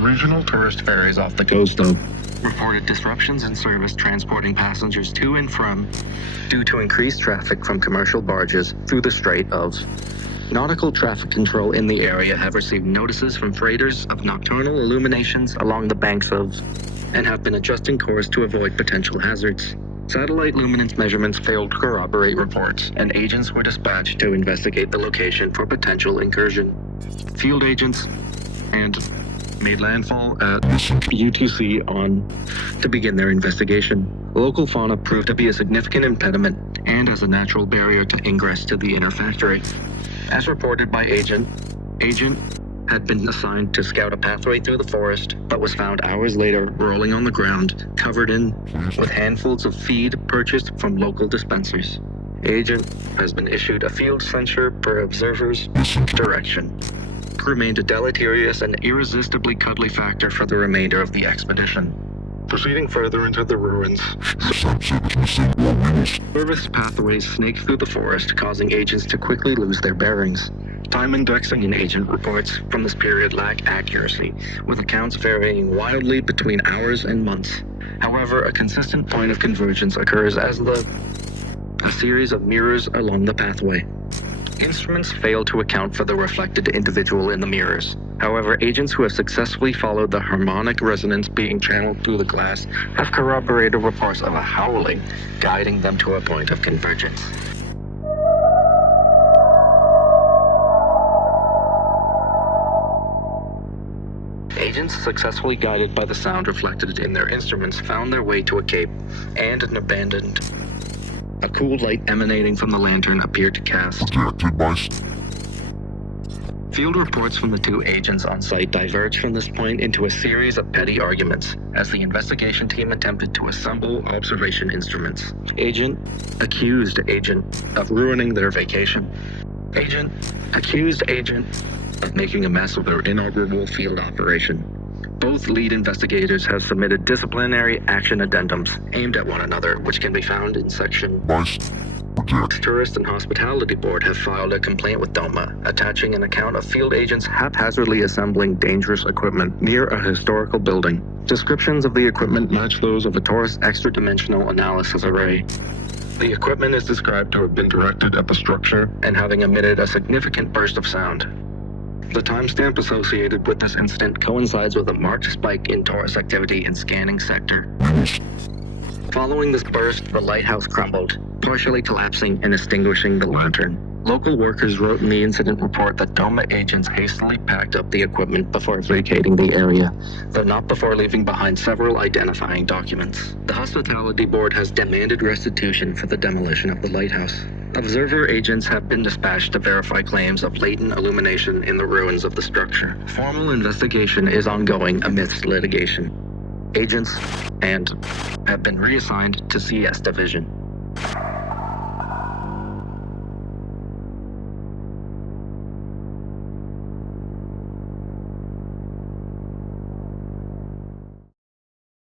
Regional tourist ferries off the coast, though, reported disruptions in service transporting passengers to and from due to increased traffic from commercial barges through the Strait of. Nautical traffic control in the area have received notices from freighters of nocturnal illuminations along the banks of and have been adjusting course to avoid potential hazards. Satellite luminance measurements failed to corroborate reports, and agents were dispatched to investigate the location for potential incursion. Field agents and made landfall at UTC on to begin their investigation. Local fauna proved to be a significant impediment and as a natural barrier to ingress to the inner factory. As reported by Agent had been assigned to scout a pathway through the forest, but was found hours later rolling on the ground, covered in with handfuls of feed purchased from local dispensers. Agent has been issued a field censure per observer's direction. Remained a deleterious and irresistibly cuddly factor for the remainder of the expedition. Proceeding further into the ruins, service pathways snake through the forest, causing agents to quickly lose their bearings. Time indexing in agent reports from this period lack accuracy, with accounts varying wildly between hours and months. However, a consistent point of convergence occurs as a series of mirrors along the pathway. Instruments fail to account for the reflected individual in the mirrors. However, agents who have successfully followed the harmonic resonance being channeled through the glass have corroborated reports of a howling, guiding them to a point of convergence. Agents successfully guided by the sound reflected in their instruments found their way to a cape and an abandoned. A cool light emanating from the lantern appeared to cast. Field reports from the two agents on site diverged from this point into a series of petty arguments as the investigation team attempted to assemble observation instruments. Agent accused agent of ruining their vacation. Agent accused agent of making a mess of their inaugural field operation. Both lead investigators have submitted disciplinary action addendums aimed at one another, which can be found in section. Tourist and Hospitality Board have filed a complaint with DOMA, attaching an account of field agents haphazardly assembling dangerous equipment near a historical building. Descriptions of the equipment match those of a tourist extra-dimensional analysis array. The equipment is described to have been directed at the structure and having emitted a significant burst of sound. The timestamp associated with this incident coincides with a marked spike in tourist activity in scanning sector. Following this burst, the lighthouse crumbled, partially collapsing and extinguishing the lantern. Local workers wrote in the incident report that DOMA agents hastily packed up the equipment before vacating the area, though not before leaving behind several identifying documents. The Hospitality Board has demanded restitution for the demolition of the lighthouse. Observer agents have been dispatched to verify claims of latent illumination in the ruins of the structure. Formal investigation is ongoing amidst litigation. Agents have been reassigned to CS Division.